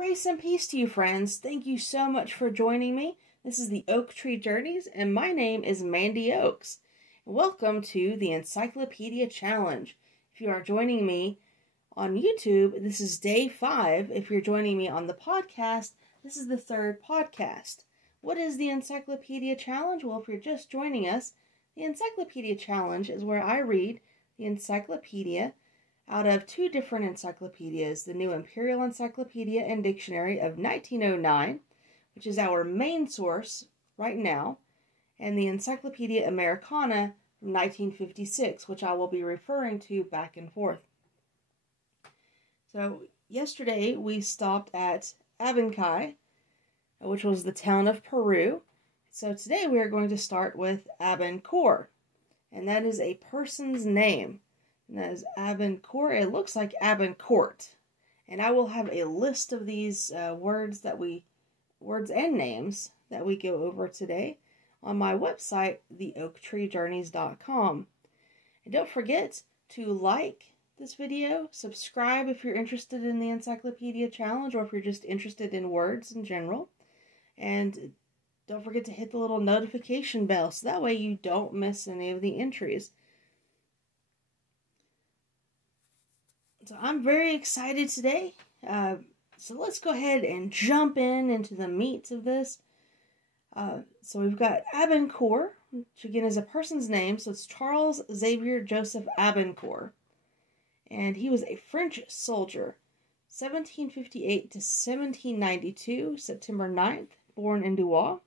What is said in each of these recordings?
Grace and peace to you, friends. Thank you so much for joining me. This is the Oak Tree Journeys, and my name is Mandy Oaks. Welcome to the Encyclopedia Challenge. If you are joining me on YouTube, this is day 5. If you're joining me on the podcast, this is the 3rd podcast. What is the Encyclopedia Challenge? Well, if you're just joining us, the Encyclopedia Challenge is where I read the encyclopedia out of 2 different encyclopedias, the New Imperial Encyclopedia and Dictionary of 1909, which is our main source right now, and the Encyclopedia Americana from 1956, which I will be referring to back and forth. So, yesterday we stopped at Abancourt, which was the town of Peru. So today we are going to start with Abancourt, and that is a person's name. And that is Abancourt. It looks like Abancourt. And I will have a list of these words and names that we go over today on my website, theoaktreejourneys.com. And don't forget to like this video, subscribe if you're interested in the Encyclopedia Challenge or if you're just interested in words in general. And don't forget to hit the little notification bell so that way you don't miss any of the entries. So I'm very excited today. So let's go ahead and jump into the meat of this. So we've got Abancourt, which again is a person's name. So it's Charles Xavier Joseph Abancourt. And he was a French soldier, 1758 to 1792, September 9th, born in Douai,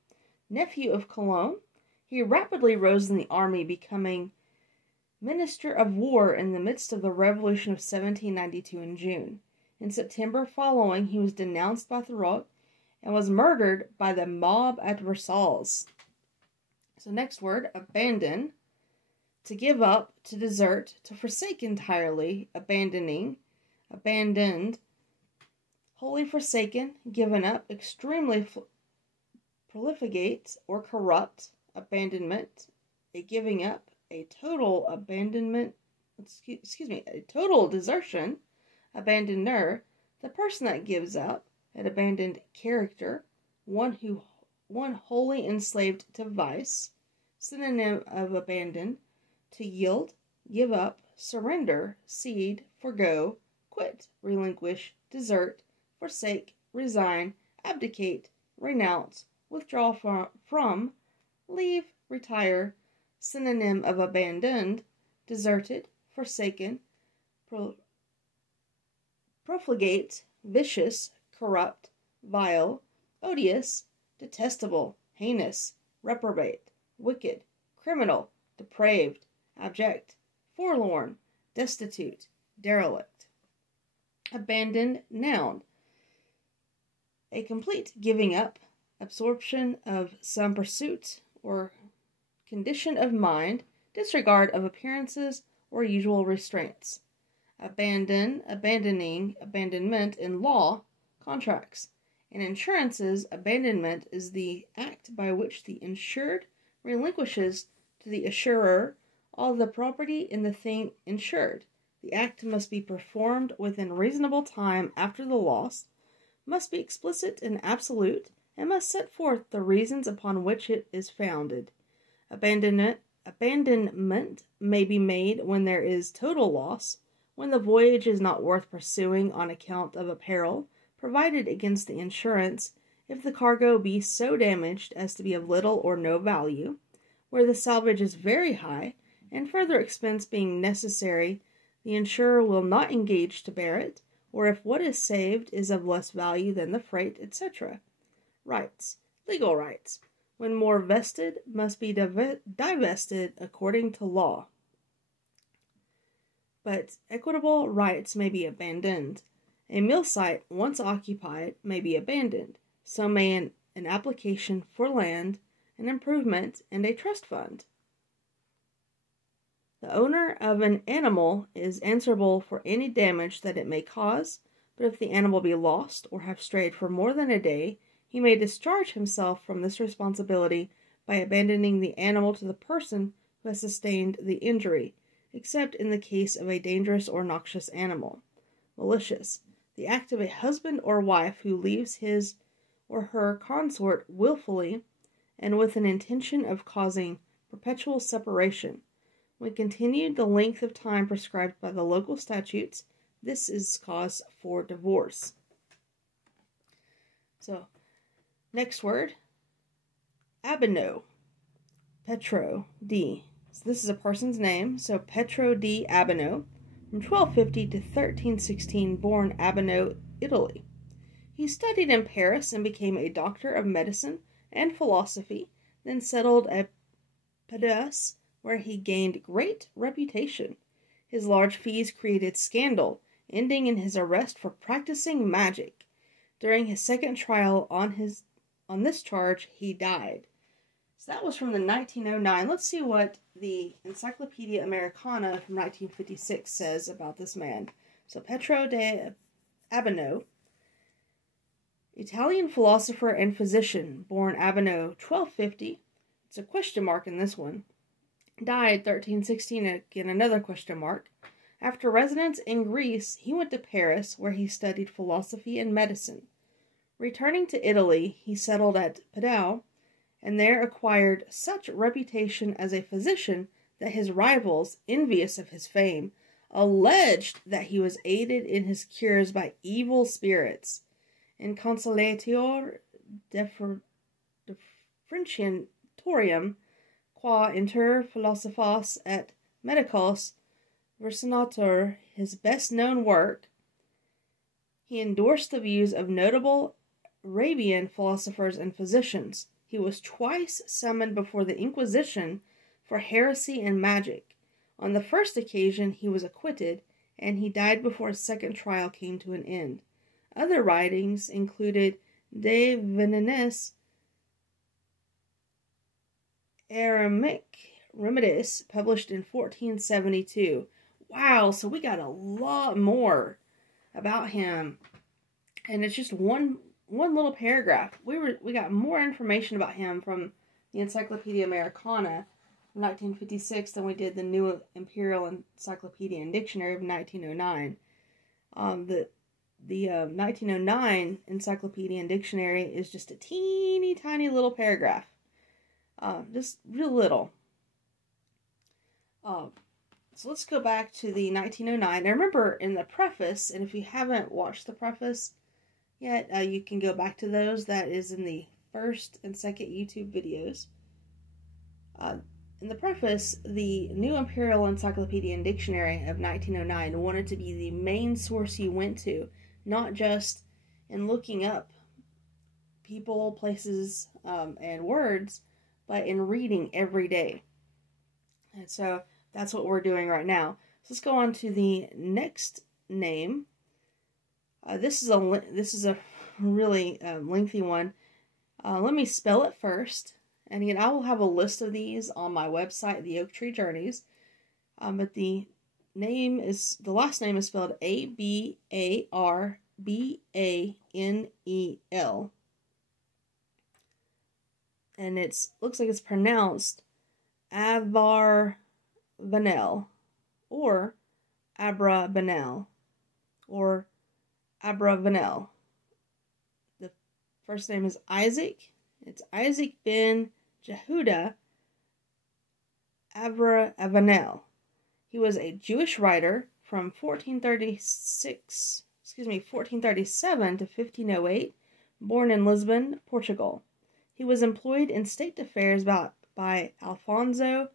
nephew of Cologne. He rapidly rose in the army, becoming Minister of War in the midst of the Revolution of 1792 in June. In September following, he was denounced by Thoreau and was murdered by the mob at Versailles. So next word, abandon. To give up, to desert, to forsake entirely, abandoning, abandoned, wholly forsaken, given up, extremely profligate or corrupt, abandonment, a giving up, a total abandonment, a total desertion, abandoner, the person that gives up, an abandoned character, one wholly enslaved to vice, synonym of abandon, to yield, give up, surrender, cede, forgo, quit, relinquish, desert, forsake, resign, abdicate, renounce, withdraw from, leave, retire, synonym of abandoned, deserted, forsaken, profligate, vicious, corrupt, vile, odious, detestable, heinous, reprobate, wicked, criminal, depraved, abject, forlorn, destitute, derelict. Abandoned, noun. A complete giving up, absorption of some pursuit or condition of mind, disregard of appearances or usual restraints. Abandon, abandoning, abandonment in law, contracts. In insurances, abandonment is the act by which the insured relinquishes to the assurer all the property in the thing insured. The act must be performed within reasonable time after the loss, must be explicit and absolute, and must set forth the reasons upon which it is founded. Abandonment may be made when there is total loss, when the voyage is not worth pursuing on account of a peril provided against the insurance, if the cargo be so damaged as to be of little or no value, where the salvage is very high, and further expense being necessary, the insurer will not engage to bear it, or if what is saved is of less value than the freight, etc. Rights. Legal rights. When more vested, must be divested according to law. But equitable rights may be abandoned. A mill site, once occupied, may be abandoned. So may an application for land, an improvement, and a trust fund. The owner of an animal is answerable for any damage that it may cause, but if the animal be lost or have strayed for more than a day, he may discharge himself from this responsibility by abandoning the animal to the person who has sustained the injury, except in the case of a dangerous or noxious animal. Malicious. the act of a husband or wife who leaves his or her consort willfully and with an intention of causing perpetual separation. When continued the length of time prescribed by the local statutes, this is cause for divorce. So, next word, Abano, Petro D. So this is a person's name. So Petro D. Abano, from 1250 to 1316, born Abano, Italy. He studied in Paris and became a doctor of medicine and philosophy, then settled at Padas, where he gained great reputation. His large fees created scandal, ending in his arrest for practicing magic. During his second trial on this charge, he died. So that was from the 1909. Let's see what the Encyclopedia Americana from 1956 says about this man. So Petro de Abano, Italian philosopher and physician, born Abano 1250. It's a question mark in this one. Died 1316, again another question mark. After residence in Greece, he went to Paris, where he studied philosophy and medicine. Returning to Italy, he settled at Padua, and there acquired such reputation as a physician that his rivals, envious of his fame, alleged that he was aided in his cures by evil spirits. In Consolatior Differentiatorium, qua inter philosophos et medicos versionator, his best-known work, he endorsed the views of notable Arabian philosophers and physicians. He was twice summoned before the Inquisition for heresy and magic. On the first occasion, he was acquitted, and he died before his second trial came to an end. Other writings included De Venenis Eremic Remedies, published in 1472. Wow, so we got a lot more about him, and it's just one little paragraph. We got more information about him from the Encyclopedia Americana from 1956 than we did the New Imperial Encyclopedia and Dictionary of 1909. The 1909 Encyclopedia and Dictionary is just a teeny tiny little paragraph. Just real little. So let's go back to the 1909. Now remember in the preface, and if you haven't watched the preface yet, you can go back to those. That is in the first and second YouTube videos. In the preface, the New Imperial Encyclopedia and Dictionary of 1909 wanted to be the main source you went to, not just in looking up people, places, and words, but in reading every day. And so that's what we're doing right now. So let's go on to the next name. This is a really lengthy one. Let me spell it first. And again, I will have a list of these on my website, The Oak Tree Journeys. But the last name is spelled Abarbanel. And looks like it's pronounced Avarvanel or Abravanel or Abravanel. The first name is Isaac. It's Isaac ben Jehuda Abravanel. He was a Jewish writer from 1437 to 1508, born in Lisbon, Portugal. He was employed in state affairs by Alfonso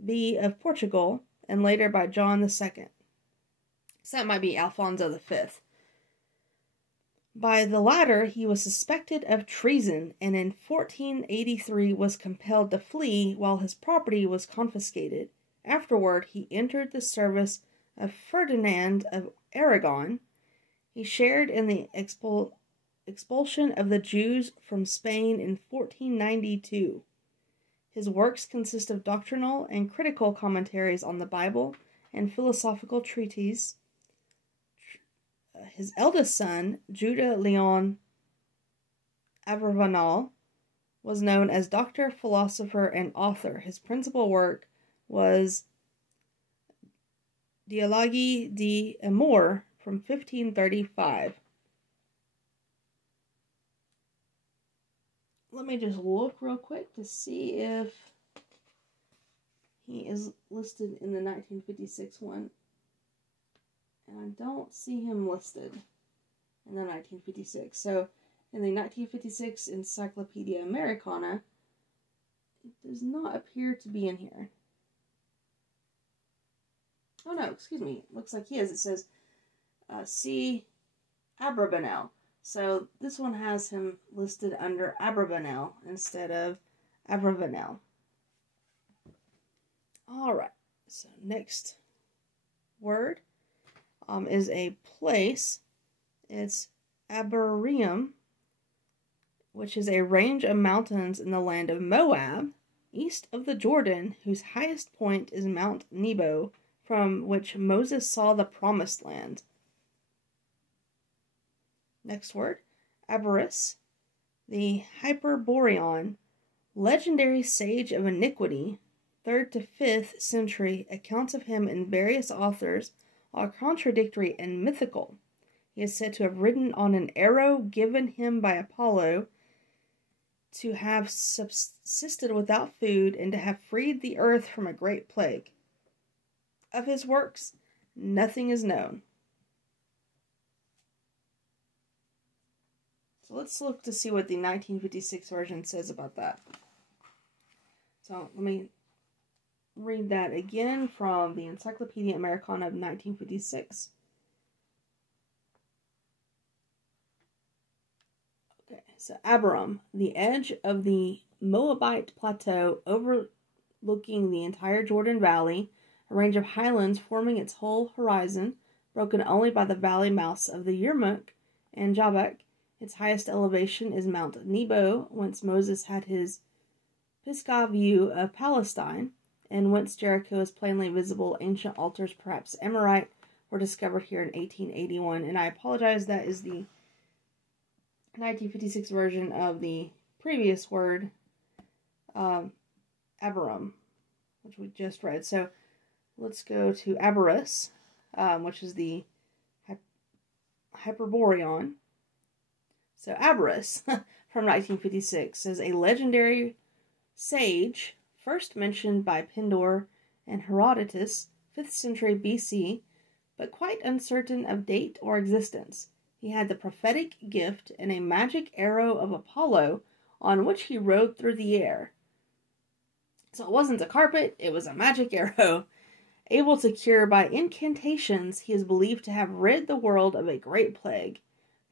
V of Portugal and later by John II. So that might be Alfonso V. By the latter, he was suspected of treason and in 1483 was compelled to flee while his property was confiscated. Afterward, he entered the service of Ferdinand of Aragon. He shared in the expulsion of the Jews from Spain in 1492. His works consist of doctrinal and critical commentaries on the Bible and philosophical treatises. His eldest son, Judah Leon Abravanel, was known as doctor, philosopher, and author. His principal work was Dialogi de Amor, from 1535. Let me just look real quick to see if he is listed in the 1956 one. And I don't see him listed in the 1956. So, in the 1956 Encyclopedia Americana, it does not appear to be in here. Oh no, excuse me. Looks like he is. It says C. Abravanel. So this one has him listed under Abravanel instead of Abravanel. Alright, so next word is a place. It's Abarium, which is a range of mountains in the land of Moab, east of the Jordan, whose highest point is Mount Nebo, from which Moses saw the promised land. Next word, Abaris, the Hyperborean, legendary sage of iniquity, 3rd to 5th century. Accounts of him in various authors are contradictory and mythical. He is said to have ridden on an arrow given him by Apollo, to have subsisted without food, and to have freed the earth from a great plague. Of his works, nothing is known. So let's look to see what the 1956 version says about that. So let me read that again from the Encyclopedia Americana of 1956. Okay, so Abarim, the edge of the Moabite plateau overlooking the entire Jordan Valley, a range of highlands forming its whole horizon, broken only by the valley mouths of the Yermuk and Jabbok. Its highest elevation is Mount Nebo, whence Moses had his Pisgah view of Palestine, and whence Jericho is plainly visible. Ancient altars, perhaps Amorite, were discovered here in 1881. And I apologize, that is the 1956 version of the previous word, Abarim, which we just read. So let's go to Abaris, which is the Hyperborean. So Abaris, from 1956, says a legendary sage, first mentioned by Pindar and Herodotus, 5th century BC, but quite uncertain of date or existence. He had the prophetic gift and a magic arrow of Apollo, on which he rode through the air. So it wasn't a carpet, it was a magic arrow. Able to cure by incantations, he is believed to have rid the world of a great plague.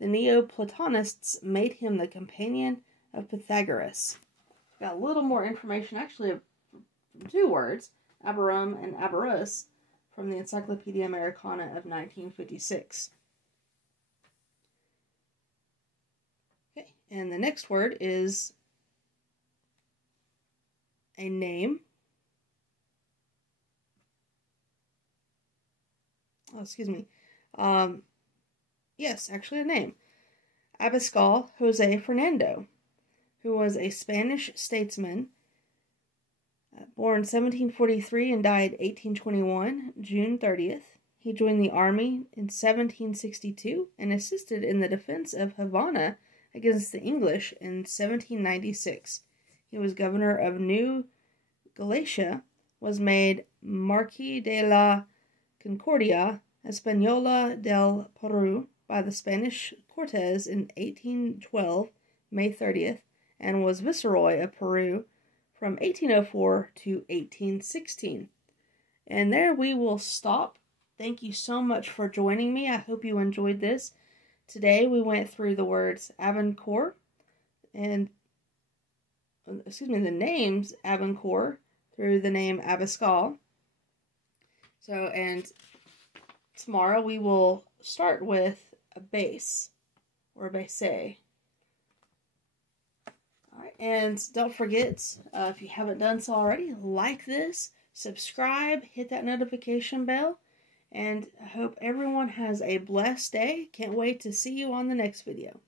The Neoplatonists made him the companion of Pythagoras. Got a little more information, actually, from 2 words, Abarim and Abaris, from the Encyclopedia Americana of 1956. Okay, and the next word is a name. Oh, excuse me. Yes, actually a name. Abascal Jose Fernando, who was a Spanish statesman, born 1743 and died 1821, June 30th. He joined the army in 1762 and assisted in the defense of Havana against the English in 1796. He was governor of New Galicia, was made Marquis de la Concordia Española del Peru by the Spanish Cortes in 1812, May 30th, and was Viceroy of Peru from 1804 to 1816. And there we will stop. Thank you so much for joining me. I hope you enjoyed this. Today we went through the words Abancourt and, the names Abancourt through the name Abascal. So, and tomorrow we will start with a base, or a base. Alright, and don't forget, if you haven't done so already, like this, subscribe, hit that notification bell, and I hope everyone has a blessed day. Can't wait to see you on the next video.